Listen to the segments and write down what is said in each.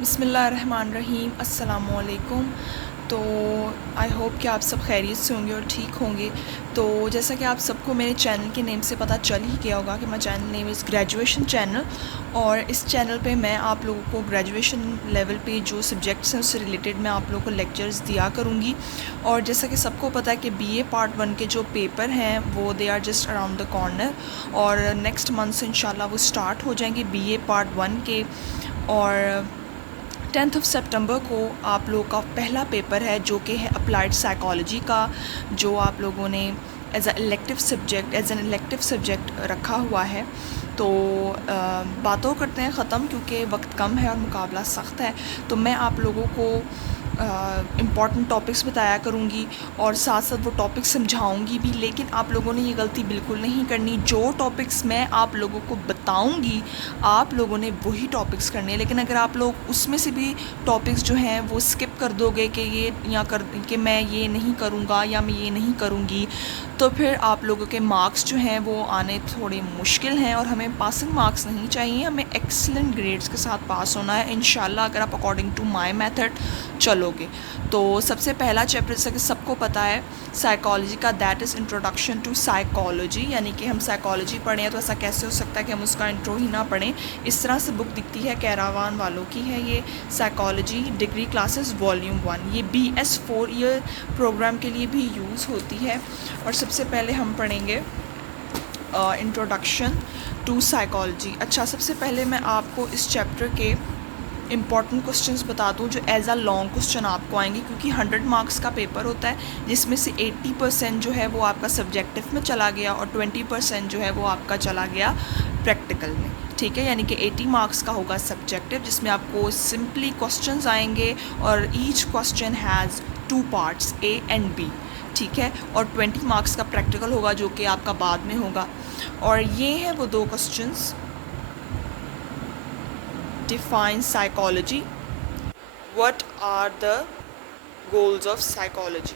بسم اللہ الرحمن الرحیم، السلام علیکم۔ تو آئی ہوپ کہ آپ سب خیریت سے ہوں گے اور ٹھیک ہوں گے۔ تو جیسا کہ آپ سب کو میرے چینل کے نیم سے پتہ چل ہی گیا ہوگا کہ my channel name is graduation channel, اور اس چینل پہ میں آپ لوگوں کو گریجویشن لیول پہ جو سبجیکٹس ہیں اس سے ریلیٹڈ میں آپ لوگوں کو لیکچرز دیا کروں گی۔ اور جیسا کہ سب کو پتہ ہے کہ بی اے پارٹ 1 کے جو پیپر ہیں وہ they are just around the corner, اور نیکسٹ منتھ سے انشاءاللہ وہ اسٹارٹ ہو جائیں گے بی اے پارٹ 1 کے۔ اور 10 سپٹمبر کو آپ لوگوں کا پہلا پیپر ہے جو کہ ہے اپلائیڈ سائیکالوجی کا، جو آپ لوگوں نے ایز این الیکٹیو سبجیکٹ رکھا ہوا ہے۔ تو باتوں کرتے ہیں ختم، کیونکہ وقت کم ہے اور مقابلہ سخت ہے، تو میں آپ لوگوں کو امپورٹنٹ ٹاپکس بتایا کروں گی اور ساتھ ساتھ وہ ٹاپکس سمجھاؤں گی بھی، لیکن آپ لوگوں نے یہ غلطی بالکل نہیں کرنی۔ جو ٹاپکس میں آپ لوگوں کو بتاؤں گی آپ لوگوں نے وہی ٹاپکس کرنے ہیں، لیکن اگر آپ لوگ اس میں سے بھی ٹاپکس جو ہیں وہ اسکپ کر دو گے کہ میں یہ نہیں کروں گا یا میں یہ نہیں کروں گی، تو پھر آپ لوگوں کے مارکس جو ہیں وہ آنے تھوڑے مشکل ہیں، اور ہمیں پاسنگ مارکس نہیں چاہیے، ہمیں ایکسلنٹ گریڈز کے ساتھ پاس ہونا ہے انشاءاللہ، اگر آپ اکارڈنگ ٹو مائی میتھڈ چلو گے۔ تو سب سے پہلا چیپٹر جیسا کہ سب کو پتہ ہے سائیکالوجی کا، that is introduction to psychology, یعنی کہ ہم سائیکالوجی پڑھیں ہیں تو ایسا کیسے ہو سکتا ہے کہ ہم اس کا انٹرو ہی نہ پڑھیں۔ اس طرح سے بک دکھتی ہے، کیراوان والوں کی ہے یہ، سائیکالوجی ڈگری کلاسز والیوم 1، یہ BS 4 ایئر پروگرام کے لیے بھی یوز ہوتی ہے۔ اور سب سے پہلے ہم پڑھیں گے انٹروڈکشن ٹو سائیکالوجی۔ اچھا، سب سے پہلے میں آپ کو اس چیپٹر کے امپورٹنٹ کوسچنس بتا دوں جو ایز اے لانگ کوسچن آپ کو آئیں گے، کیونکہ 100 مارکس کا پیپر ہوتا ہے، جس میں سے 80% جو ہے وہ آپ کا سبجیکٹو میں چلا گیا اور 20% جو ہے وہ آپ کا چلا گیا پریکٹیکل میں، ٹھیک ہے؟ یعنی کہ 80 مارکس کا ہوگا سبجیکٹو، جس میں آپ کو سمپلی کوسچنز آئیں گے، اور each question has 2 parts A and B، ٹھیک ہے؟ اور 20 مارکس کا پریکٹیکل ہوگا جو کہ آپ کا بعد میں ہوگا۔ اور یہ ہیں وہ 2 questions: define psychology, what are the goals of psychology۔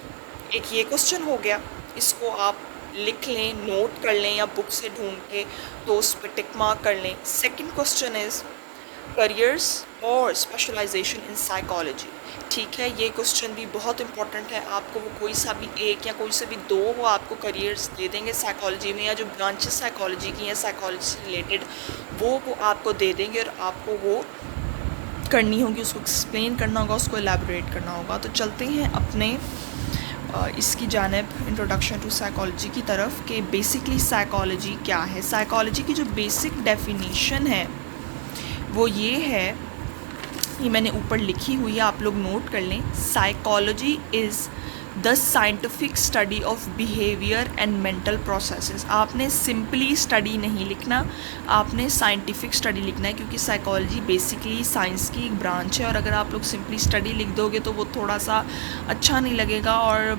ایک یہ کوسچن ہو گیا، اس کو آپ لکھ لیں، نوٹ کر لیں یا بک سے ڈھونڈ کے تو اس پہ ٹک مارک کر لیں۔ سیکنڈ کوسچن از کریئرس اور اسپیشلائزیشن ان سائیکالوجی، ٹھیک ہے؟ یہ کوسچن بھی بہت امپورٹنٹ ہے، آپ کو وہ کوئی سا بھی ایک یا کوئی سے بھی 2 وہ آپ کو کریئرس دے دیں گے سائیکالوجی میں، یا جو برانچز سائیکالوجی کی ہیں سائیکالوجی سے ریلیٹڈ وہ آپ کو دے دیں گے، اور آپ کو وہ کرنی ہوگی، اس کو ایکسپلین کرنا ہوگا، اس کو الیبوریٹ کرنا ہوگا۔ تو چلتے ہیں اپنے اس کی جانب، انٹروڈکشن ٹو سائیکالوجی کی طرف، کہ بیسکلی سائیکالوجی کیا ہے۔ سائیکالوجی کی جو بیسک ڈیفینیشن ہے وہ یہ ہے، یہ میں نے اوپر لکھی ہوئی ہے، آپ لوگ نوٹ کر لیں۔ Psychology is the scientific study of behaviour and mental processes. آپ نے سمپلی اسٹڈی نہیں لکھنا، آپ نے سائنٹیفک اسٹڈی لکھنا ہے، کیونکہ سائیکالوجی بیسکلی سائنس کی ایک برانچ ہے، اور اگر آپ لوگ سمپلی اسٹڈی لکھ دو گے تو وہ تھوڑا سا اچھا نہیں لگے گا، اور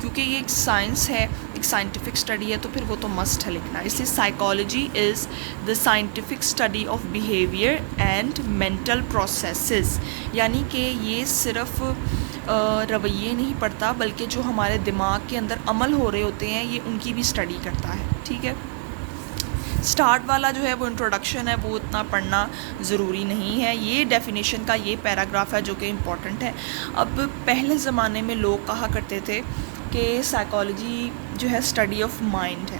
کیونکہ یہ ایک سائنس ہے، ایک سائنٹیفک اسٹڈی ہے، تو پھر وہ تو مسٹ ہے لکھنا۔ اس لیے psychology is the scientific study of behaviour and mental processes, یعنی کہ یہ صرف رویے نہیں پڑھتا، بلکہ جو ہمارے دماغ کے اندر عمل ہو رہے ہوتے ہیں یہ ان کی بھی اسٹڈی کرتا ہے، ٹھیک ہے؟ اسٹارٹ والا جو ہے وہ انٹروڈکشن ہے، وہ اتنا پڑھنا ضروری نہیں ہے، یہ ڈیفینیشن کا یہ پیراگراف ہے جو کہ امپورٹنٹ ہے۔ اب پہلے زمانے میں لوگ کہا کرتے تھے کہ سائیکالوجی جو ہے اسٹڈی آف مائنڈ ہے،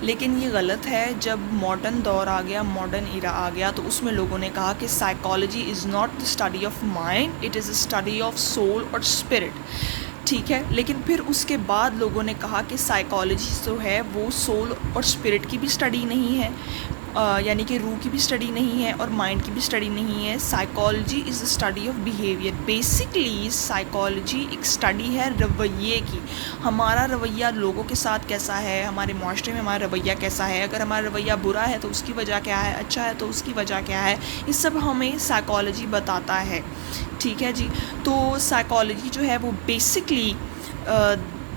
لیکن یہ غلط ہے۔ جب ماڈرن دور آ گیا، ماڈرن ایرا آ گیا، تو اس میں لوگوں نے کہا کہ psychology is not the study of mind, it is a study of civil اور اسپرٹ، ٹھیک ہے؟ لیکن پھر اس کے بعد لوگوں نے کہا کہ سائیکالوجی جو ہے وہ سول اور اسپرٹ کی بھی اسٹڈی نہیں ہے، یعنی کہ روح کی بھی اسٹڈی نہیں ہے اور مائنڈ کی بھی اسٹڈی نہیں ہے۔ Psychology is a study of behaviour. Basically psychology ایک اسٹڈی ہے رویے کی، ہمارا رویہ لوگوں کے ساتھ کیسا ہے، ہمارے معاشرے میں ہمارا رویہ کیسا ہے، اگر ہمارا رویہ برا ہے تو اس کی وجہ کیا ہے، اچھا ہے تو اس کی وجہ کیا ہے، یہ سب ہمیں سائیکالوجی بتاتا ہے، ٹھیک ہے جی؟ تو سائیکالوجی جو ہے وہ basically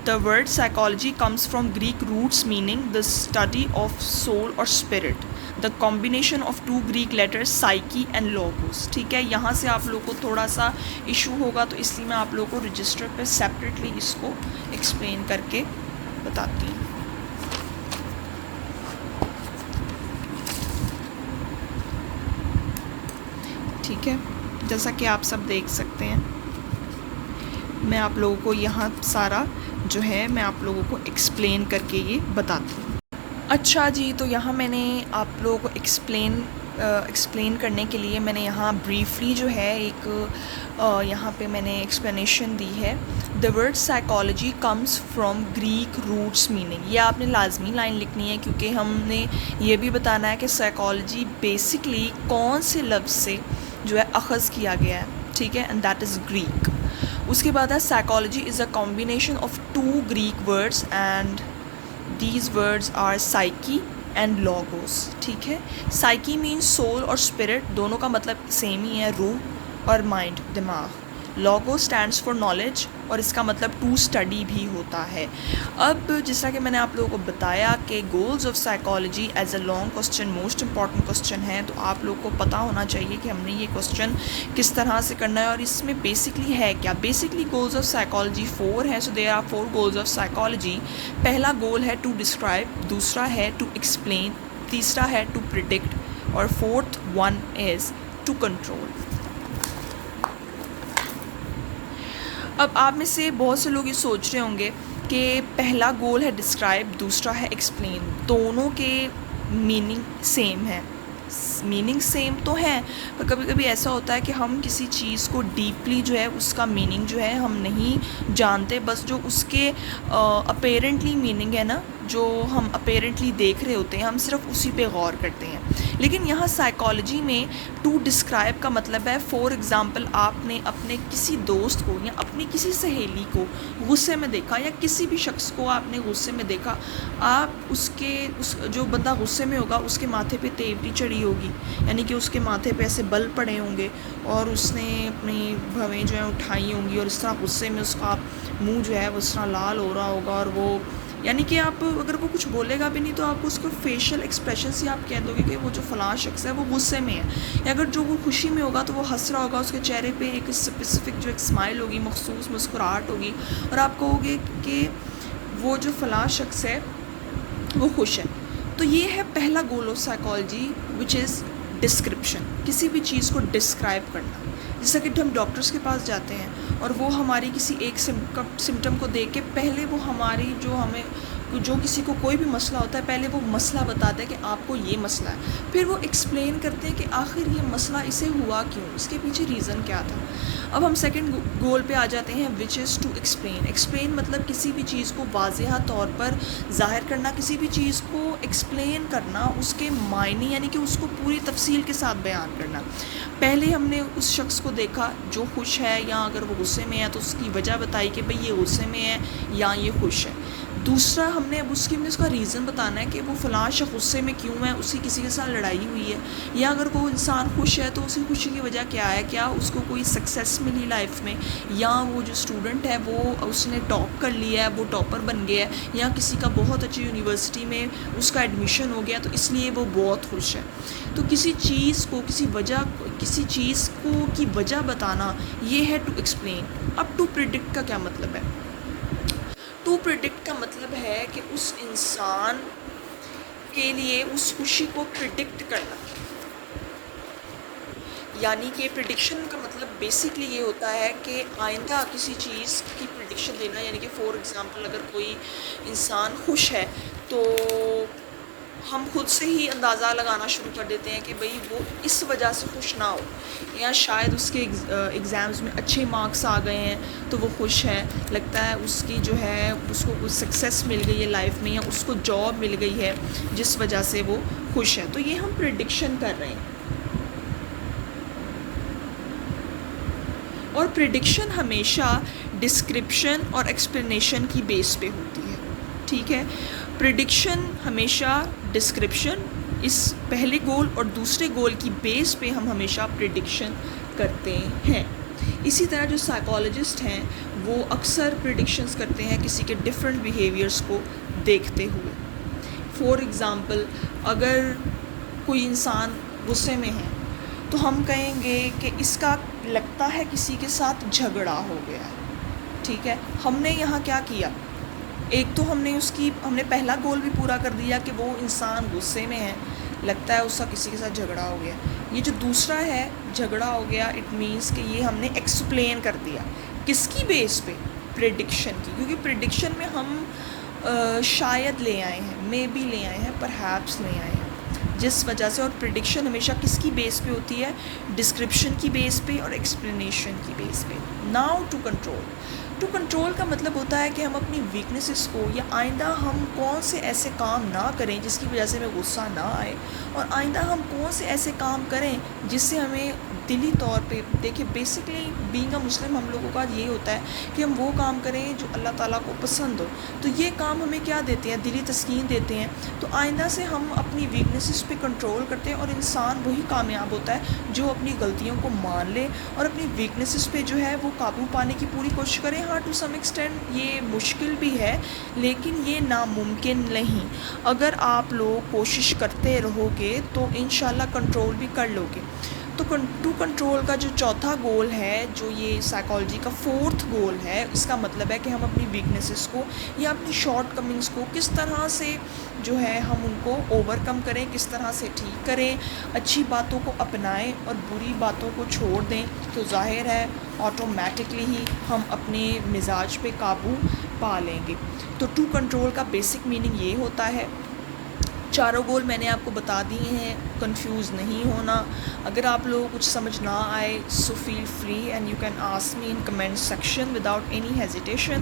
the word psychology comes from Greek roots meaning the study of soul or spirit, the combination of 2 Greek letters psyche and logos، ٹھیک ہے؟ یہاں سے آپ لوگ کو تھوڑا سا ایشو ہوگا، تو اس لیے میں آپ لوگوں کو رجسٹر پہ سیپریٹلی اس کو ایکسپلین کر کے بتاتی ہوں، ٹھیک ہے؟ جیسا کہ آپ سب دیکھ سکتے ہیں. میں آپ لوگوں کو یہاں سارا جو ہے میں آپ لوگوں کو ایکسپلین کر کے یہ بتاتی ہوں. اچھا جی، تو یہاں میں نے آپ لوگوں کو ایکسپلین کرنے کے لیے میں نے یہاں بریفلی جو ہے ایک یہاں پہ میں نے ایکسپلینیشن دی ہے. The word psychology comes from Greek roots meaning. یہ آپ نے لازمی لائن لکھنی ہے کیونکہ ہم نے یہ بھی بتانا ہے کہ سائیکالوجی بیسکلی کون سے لفظ سے جو ہے اخذ کیا گیا ہے. ٹھیک ہے، اینڈ دیٹ از گریک. اس کے بعد ہے psychology is a combination of two Greek words and these words are psyche and logos. ٹھیک ہے، سائیکی مینس سول اور اسپرٹ، دونوں کا مطلب سیم ہی ہے، روح اور مائنڈ، دماغ. لوگو اسٹینڈس فار نالج اور اس کا مطلب ٹو اسٹڈی بھی ہوتا ہے. اب جس طرح کہ میں نے آپ لوگوں کو بتایا کہ goals of psychology as a long question most important question ہے، تو آپ لوگوں کو پتہ ہونا چاہیے کہ ہم نے یہ کوسچن کس طرح سے کرنا ہے اور اس میں بیسکلی ہے کیا. بیسکلی گولز آف سائیکالوجی 4 ہیں. So there are 4 goals of psychology. پہلا گول ہے ٹو ڈسکرائب، دوسرا ہے ٹو ایکسپلین، تیسرا ہے ٹو پریڈکٹ اور fourth one is to control. اب آپ میں سے بہت سے لوگ یہ سوچ رہے ہوں گے کہ پہلا گول ہے ڈسکرائب، دوسرا ہے ایکسپلین، دونوں کے میننگ سیم ہے. میننگ سیم تو ہے، پر کبھی کبھی ایسا ہوتا ہے کہ ہم کسی چیز کو ڈیپلی جو ہے اس کا میننگ جو ہے ہم نہیں جانتے، بس جو اس کے اپیرنٹلی میننگ ہے نا، جو ہم اپیرنٹلی دیکھ رہے ہوتے ہیں ہم صرف اسی پہ غور کرتے ہیں. لیکن یہاں سائیکالوجی میں ٹو ڈسکرائب کا مطلب ہے فار ایگزامپل آپ نے اپنے کسی دوست کو یا اپنی کسی سہیلی کو غصے میں دیکھا یا کسی بھی شخص کو آپ نے غصے میں دیکھا، آپ اس جو بندہ غصے میں ہوگا اس کے ماتھے پہ تیوری چڑھی ہوگی، یعنی کہ اس کے ماتھے پہ ایسے بل پڑے ہوں گے اور اس نے اپنی بھویں جو ہیں اٹھائی ہوں گی اور اس طرح غصے میں اس کا منہ جو ہے وہ اس طرح لال ہو رہا ہوگا، اور وہ یعنی کہ آپ اگر وہ کچھ بولے گا بھی نہیں تو آپ اس کو فیشیل ایکسپریشن سے آپ کہہ دو گے کہ وہ جو فلاں شخص ہے وہ غصے میں ہے. یا اگر جو وہ خوشی میں ہوگا تو وہ ہنس رہا ہوگا، اس کے چہرے پہ ایک اسپیسیفک جو ایک اسمائل ہوگی، مخصوص مسکراہٹ ہوگی، اور آپ کہو گے کہ وہ جو فلاں شخص ہے وہ خوش ہے. تو یہ ہے پہلا goal of psychology which is description, کسی بھی چیز کو ڈسکرائب کرنا. جیسا کہ ہم ڈاکٹرس کے پاس جاتے ہیں اور وہ ہماری کسی ایک سمٹم کو دیکھ کے پہلے وہ ہماری جو کسی کو کوئی بھی مسئلہ ہوتا ہے پہلے وہ مسئلہ بتاتے ہیں کہ آپ کو یہ مسئلہ ہے، پھر وہ ایکسپلین کرتے ہیں کہ آخر یہ مسئلہ اسے ہوا کیوں، اس کے پیچھے ریزن کیا تھا. اب ہم سیکنڈ گول پہ آ جاتے ہیں وچ از ٹو ایکسپلین. ایکسپلین مطلب کسی بھی چیز کو واضح طور پر ظاہر کرنا، کسی بھی چیز کو ایکسپلین کرنا، اس کے معنی یعنی کہ اس کو پوری تفصیل کے ساتھ بیان کرنا. پہلے ہم نے اس شخص کو دیکھا جو خوش ہے، یا اگر وہ غصے میں ہے تو اس کی وجہ بتائی کہ بھئی یہ غصے میں ہے یا یہ خوش ہے. دوسرا ہم نے اب اس کا ریزن بتانا ہے کہ وہ فلاں شخص غصے میں کیوں ہے، اس کی کسی کے ساتھ لڑائی ہوئی ہے، یا اگر وہ انسان خوش ہے تو اس کی خوشی کی وجہ کیا ہے، کیا اس کو کوئی سکسیس ملی لائف میں، یا وہ جو اسٹوڈنٹ ہے وہ اس نے ٹاپ کر لیا ہے، وہ ٹاپر بن گیا ہے، یا کسی کا بہت اچھی یونیورسٹی میں اس کا ایڈمیشن ہو گیا تو اس لیے وہ بہت خوش ہے. تو کسی چیز کو کی وجہ بتانا یہ ہے ٹو ایکسپلین. اب ٹو پریڈکٹ کا کیا مطلب ہے؟ ٹو پریڈکٹ کا مطلب ہے کہ اس انسان کے لیے اس خوشی کو پریڈکٹ کرنا. یعنی کہ پریڈکشن کا مطلب بیسکلی یہ ہوتا ہے کہ آئندہ کسی چیز کی پریڈکشن دینا. یعنی کہ فار ایگزامپل اگر کوئی انسان خوش ہے تو ہم خود سے ہی اندازہ لگانا شروع کر دیتے ہیں کہ بھئی وہ اس وجہ سے خوش نہ ہو، یا شاید اس کے ایگزامز میں اچھے مارکس آ گئے ہیں تو وہ خوش ہے، لگتا ہے اس کی جو ہے اس کو کچھ سکسیس مل گئی ہے لائف میں، یا اس کو جاب مل گئی ہے جس وجہ سے وہ خوش ہے. تو یہ ہم پریڈکشن کر رہے ہیں. اور پریڈکشن ہمیشہ ڈسکرپشن اور ایکسپلینیشن کی بیس پہ ہوتی ہے. ٹھیک ہے، پریڈکشن ہمیشہ ڈسکرپشن اس پہلے گول اور دوسرے گول کی بیس پہ ہم ہمیشہ پریڈکشن کرتے ہیں. اسی طرح جو سائیکالوجسٹ ہیں وہ اکثر پریڈکشنز کرتے ہیں کسی کے ڈفرینٹ بیہیویئرس کو دیکھتے ہوئے. فار ایگزامپل اگر کوئی انسان غصے میں ہے تو ہم کہیں گے کہ اس کا لگتا ہے کسی کے ساتھ جھگڑا ہو گیا ہے. ٹھیک ہے، ہم نے یہاں کیا کیا، ایک تو ہم نے پہلا گول بھی پورا کر دیا کہ وہ انسان غصے میں ہے، لگتا ہے اس کا کسی کے ساتھ جھگڑا ہو گیا. یہ جو دوسرا ہے جھگڑا ہو گیا، اٹ مینس کہ یہ ہم نے ایکسپلین کر دیا. کس کی بیس پہ؟ پریڈکشن کی. کیونکہ پریڈکشن میں ہم شاید لے آئے ہیں، مے بی لے آئے ہیں، پرہیپس لے آئے ہیں، جس وجہ سے. اور پریڈکشن ہمیشہ کس کی بیس پہ ہوتی ہے؟ ڈسکرپشن کی بیس پہ اور ایکسپلینیشن کی بیس پہ. Now to control. To control کا مطلب ہوتا ہے کہ ہم اپنی ویکنیسز کو، یا آئندہ ہم کون سے ایسے کام نہ کریں جس کی وجہ سے ہمیں غصہ نہ آئے، اور آئندہ ہم کون سے ایسے کام کریں جس سے ہمیں دلی طور پہ. دیکھیں بیسکلی بینگ اے مسلم ہم لوگوں کا یہ ہوتا ہے کہ ہم وہ کام کریں جو اللہ تعالیٰ کو پسند ہو. تو یہ کام ہمیں کیا دیتے ہیں؟ دلی تسکین دیتے ہیں. تو آئندہ سے ہم اپنی ویکنیسز پہ کنٹرول کرتے ہیں، اور انسان وہی کامیاب ہوتا ہے جو اپنی غلطیوں کو مان لے اور اپنی ویکنیسز پہ جو ہے وہ قابو پانے کی پوری کوشش کرے. ہاں ٹو سم ایکسٹینٹ یہ مشکل بھی ہے، لیکن یہ ناممکن نہیں. اگر آپ لوگ کوشش کرتے رہو گے تو انشاءاللہ کنٹرول بھی کر لو گے. تو ٹو کنٹرول کا جو چوتھا گول ہے، جو یہ سائیکالوجی کا فورتھ گول ہے، اس کا مطلب ہے کہ ہم اپنی ویکنیسز کو یا اپنی شارٹ کمنگز کو کس طرح سے جو ہے ہم ان کو اوور کم کریں، کس طرح سے ٹھیک کریں، اچھی باتوں کو اپنائیں اور بری باتوں کو چھوڑ دیں. تو ظاہر ہے آٹومیٹکلی ہی ہم اپنے مزاج پہ قابو پا لیں گے. تو ٹو کنٹرول کا بیسک میننگ یہ ہوتا ہے. چاروں گول میں نے آپ کو بتا دیے ہیں. کنفیوز نہیں ہونا. اگر آپ لوگوں کو کچھ سمجھ نہ آئے so feel free and you can ask me in comment section without any hesitation.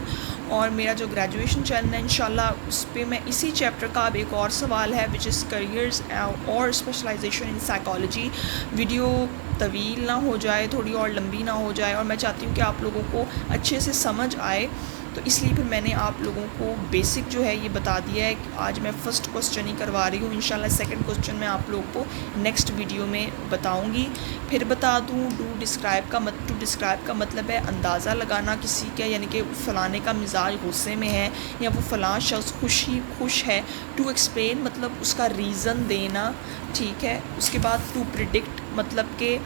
اور میرا جو گریجویشن چینل ہے انشاءاللہ اس پہ میں اسی چیپٹر کا اب ایک اور سوال ہے وچ از کریئرز اور اسپیشلائزیشن ان سائیکالوجی. ویڈیو طویل نہ ہو جائے، تھوڑی اور لمبی نہ ہو جائے، اور میں چاہتی ہوں کہ آپ لوگوں کو اچھے سے سمجھ آئے. تو اس لیے پھر میں نے آپ لوگوں کو بیسک جو ہے یہ بتا دیا ہے کہ آج میں فرسٹ کوسچن ہی کروا رہی ہوں. انشاءاللہ سیکنڈ کوسچن میں آپ لوگوں کو نیکسٹ ویڈیو میں بتاؤں گی. پھر بتا دوں ٹو ڈسکرائب کا مطلب ہے اندازہ لگانا کسی کا، یعنی کہ فلانے کا مزاج غصے میں ہے یا وہ فلاں شخص خوش ہے. ٹو ایکسپلین مطلب اس کا ریزن دینا، ٹھیک ہے. اس کے بعد ٹو پریڈکٹ مطلب کہ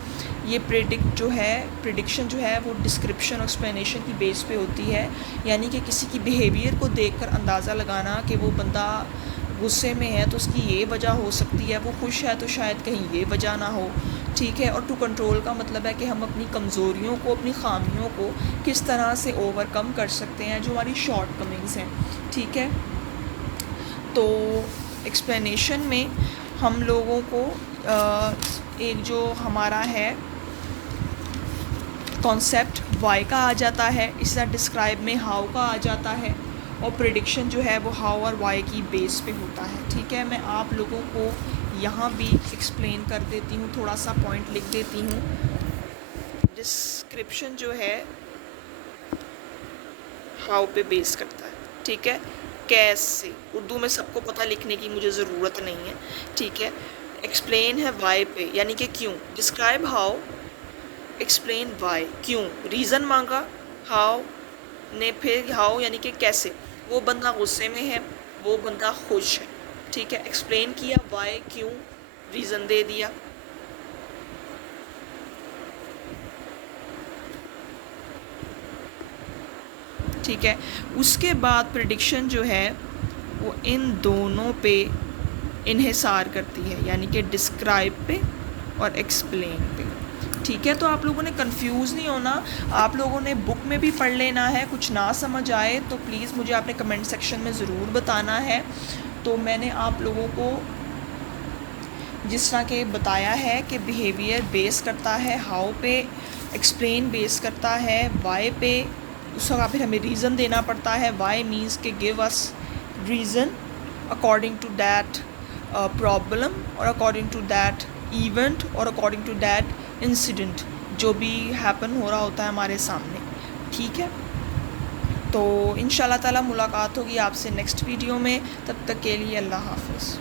یہ پریڈکشن جو ہے وہ ڈسکرپشن اور ایکسپلینیشن کی بیس پہ ہوتی ہے. یعنی کہ کسی کی بیہیویئر کو دیکھ کر اندازہ لگانا کہ وہ بندہ غصے میں ہے تو اس کی یہ وجہ ہو سکتی ہے، وہ خوش ہے تو شاید کہیں یہ وجہ نہ ہو، ٹھیک ہے. اور ٹو کنٹرول کا مطلب ہے کہ ہم اپنی کمزوریوں کو، اپنی خامیوں کو کس طرح سے اوور کم کر سکتے ہیں، جو ہماری شارٹ کمنگز ہیں، ٹھیک ہے. تو ایکسپلینیشن میں ہم لوگوں کو ایک جو ہمارا ہے کانسیپٹ وائی کا آ جاتا ہے، اس طرح ڈسکرائب میں ہاؤ کا آ جاتا ہے، اور پریڈکشن جو ہے وہ ہاؤ اور وائی کی بیس پہ ہوتا ہے، ٹھیک ہے. میں آپ لوگوں کو یہاں بھی ایکسپلین کر دیتی ہوں، تھوڑا سا پوائنٹ لکھ دیتی ہوں. ڈسکرپشن جو ہے ہاؤ پہ بیس کرتا ہے، ٹھیک ہے. کیسے، اردو میں سب کو پتہ لکھنے کی مجھے ضرورت نہیں ہے، ٹھیک ہے. ایکسپلین ہے وائی پہ، یعنی کہ کیوں. ڈسکرائب ہاؤ، ایکسپلین وائی، کیوں. ریزن مانگا ہاؤ نے، پھر ہاؤ یعنی کہ کیسے. وہ بندہ غصے میں ہے، وہ بندہ خوش ہے، ٹھیک ہے. ایکسپلین کیا وائی، کیوں، ریزن دے دیا. ٹھیک ہے. اس کے بعد پریڈکشن جو ہے وہ ان دونوں پہ انحصار کرتی ہے، یعنی کہ ڈسکرائب پہ اور ایکسپلین پہ، ٹھیک ہے. تو آپ لوگوں نے کنفیوز نہیں ہونا. آپ لوگوں نے بک میں بھی پڑھ لینا ہے. کچھ نہ سمجھ آئے تو پلیز مجھے آپ نے کمنٹ سیکشن میں ضرور بتانا ہے. تو میں نے آپ لوگوں کو جس طرح کہ بتایا ہے کہ بیہیویئر بیس کرتا ہے ہاؤ پہ، ایکسپلین بیس کرتا ہے وائی پہ. اس کا پھر ہمیں ریزن دینا پڑتا ہے. وائی مینس کہ گیو اس reason according to that problem, اور اکارڈنگ ٹو دیٹ ایونٹ، اور اکارڈنگ ٹو دیٹ انسیڈنٹ جو بھی ہیپن ہو رہا ہوتا ہے ہمارے سامنے، ٹھیک ہے. تو انشاءاللہ تعالی ملاقات ہوگی آپ سے نیکسٹ ویڈیو میں. تب تک کے لیے اللہ حافظ.